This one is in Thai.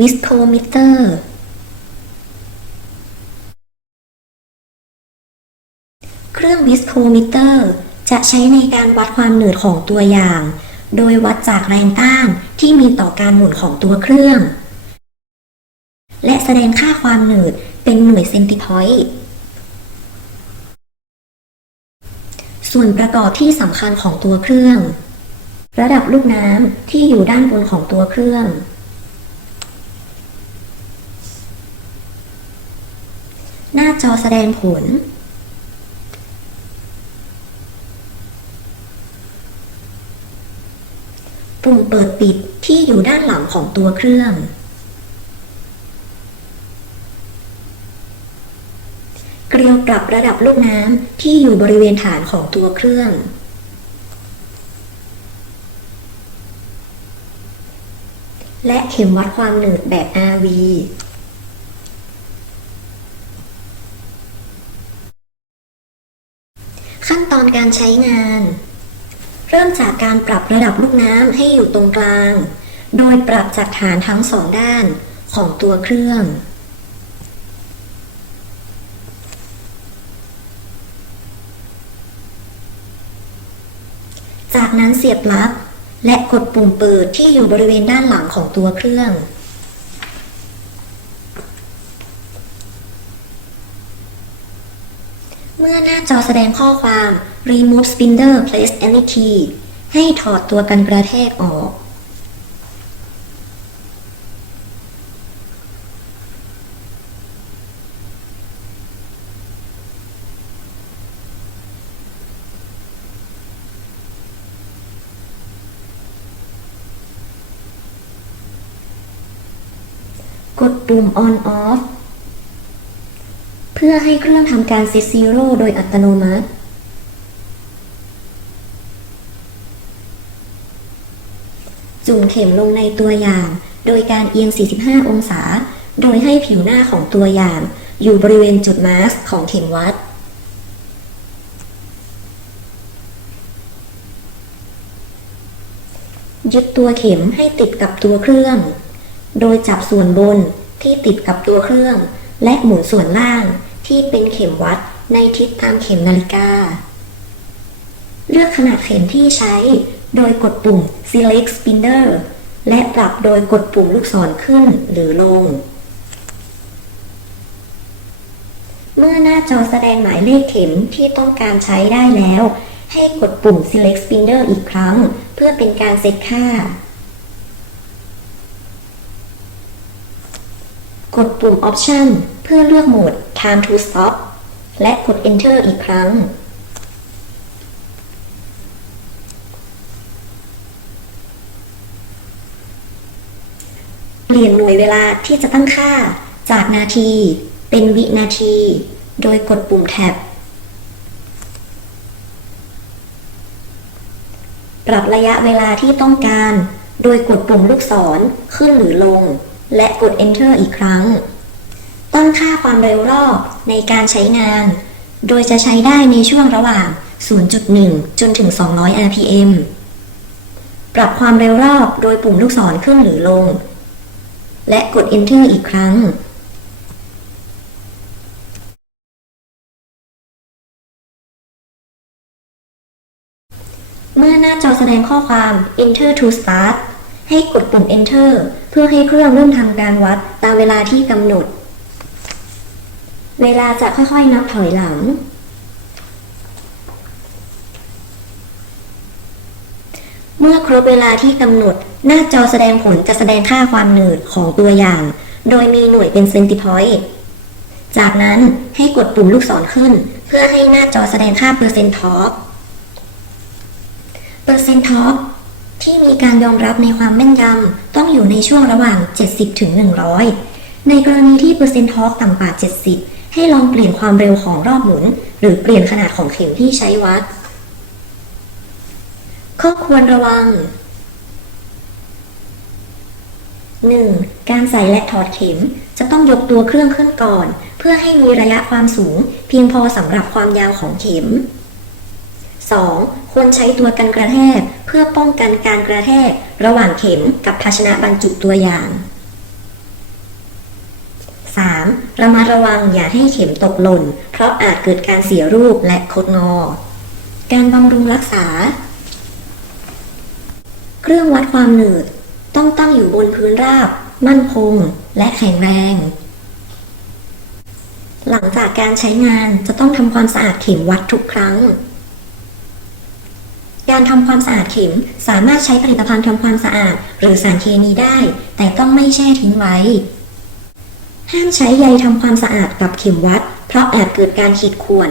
วิสโ o มิเตอร์ เครื่องวิสโ o มิเตอร์ จะใช้ในการวัดความหนืดของตัวอย่าง โดยวัดจากแรงต้านที่มีต่อการหมุนของตัวเครื่อง และแสดงค่าความหนืดเป็นหน่วยเซนติพอยต์ส่วนประกอบที่สำคัญของตัวเครื่อง ระดับลูกน้ำที่อยู่ด้านบนของตัวเครื่อง หน้าจ อแสดงผล ปุ่มเปิดปิดที่อยู่ด้านหลังของตัวเครื่อง เกลียวปรับระดับลูกน้ำที่อยู่บริเวณฐานของตัวเครื่องและเข็มวัดความหนืดแบบ RV ขั้นต อนการใช้งาน เริ่มจากการปรับระดับลูกน้ำให้อยู่ตรงกลาง โดยปรับจากฐานทั้งสองด้านของตัวเครื่อง จากนั้นเสียบปลั๊กและกดปุ่มเปิดที่อยู่บริเวณด้านหลังของตัวเครื่อง เมื่อหน้าจอแสดงข้อความ Remove Spindle Place Any Key ให้ถอดตัวกันกระแทกออก กดปุ่ม On Off พื่อให้เครื่องทำการ Set Zero โดยอัตโนมัติ จุ่มเข็มลงในตัวอย่าง โดยการเอียง 45 องศา โดยให้ผิวหน้าของตัวอย่าง อยู่บริเวณจุดมาร์กของเข็มวัดยึดตัวเข็มให้ติดกับตัวเครื่อง โดยจับส่วนบนที่ติดกับตัวเครื่อง และหมุนส่วนล่าง ที่เป็นเข็มวัดในทิศตามเข็มนาฬิกา เลือกขนาดเข็มที่ใช้โดยกดปุ่ม select spinner และปรับโดยกดปุ่มลูกศรขึ้นหรือลง เมื่อหน้าจอแสดงหมายเลขเข็มที่ต้องการใช้ได้แล้ว ให้กดปุ่ม select spinner อีกครั้ง เพื่อเป็นการเซตค่า กดปุ่ม Option เพื่อเลือกโหมด Time to Stop และกด Enter อีกครั้ง เปลี่ยนหน่วยเวลาที่จะตั้งค่า จากนาที เป็นวินาที โดยกดปุ่มแท็บ ปรับระยะเวลาที่ต้องการ โดยกดปุ่มลูกศรขึ้นหรือลง และกด Enter อีกครั้ง ตั้งค่าความเร็วรอบในการใช้งาน โดยจะใช้ได้ในช่วงระหว่าง 0.1 จนถึง 200 rpm ปรับความเร็วรอบโดยปุ่มลูกศรขึ้นหรือลง และกด Enter อีกครั้งเมื่อหน้าจอแสดงข้อความ Enter to start ให้กดปุ่ม Enter เพื่อให้เครื่องเริ่มทำการวัดตามเวลาที่กำหนด เวลาจะค่อยๆนับถอยหลัง เมื่อครบเวลาที่กำหนด หน้าจอแสดงผลจะแสดงค่าความหนืดของตัวอย่าง โดยมีหน่วยเป็นเซนติพอยต์จากนั้นให้กดปุ่มลูกศรขึ้น เพื่อให้หน้าจอแสดงค่าเปอร์เซ็นต์ทอร์กเปอร์เซ็นต์ทอร์ก ที่มีการยอมรับในความแม่นยำต้องอยู่ในช่วงระหว่าง 70 ถึง 100 ในกรณีที่เปอร์เซ็นต์ทอร์กต่ำกว่า 70 ให้ลองเปลี่ยนความเร็วของรอบหมุน หรือเปลี่ยนขนาดของเข็มที่ใช้วัด ข้อควรระวัง 1. การใส่และถอดเข็มจะต้องยกตัวเครื่องขึ้นก่อน เพื่อให้มีระยะความสูง เพียงพอสำหรับความยาวของเข็ม 2. ควรใช้ตัวกันกระแทก เพื่อป้องกันการกระแทก ระหว่างเข็มกับภาชนะบรรจุตัวอย่าง 3. ระมัดระวังอย่าให้เข็มตกหล่น เพราะอาจเกิดการเสียรูปและคดงอ การบำรุงรักษา เครื่องวัดความหนืด ต้องตั้งอยู่บนพื้นราบ มั่นคง และแข็งแรง หลังจากการใช้งานจะต้องทำความสะอาดเข็มวัดทุกครั้ง การทำความสะอาดเข็มสามารถใช้ผลิตภัณฑ์ทำความสะอาด หรือสารเคมีได้ แต่ต้องไม่แช่ทิ้งไว้ ห้ามใช้ใยทำความสะอาดกับเข็มวัด เพราะอาจเกิดการขีดข่วน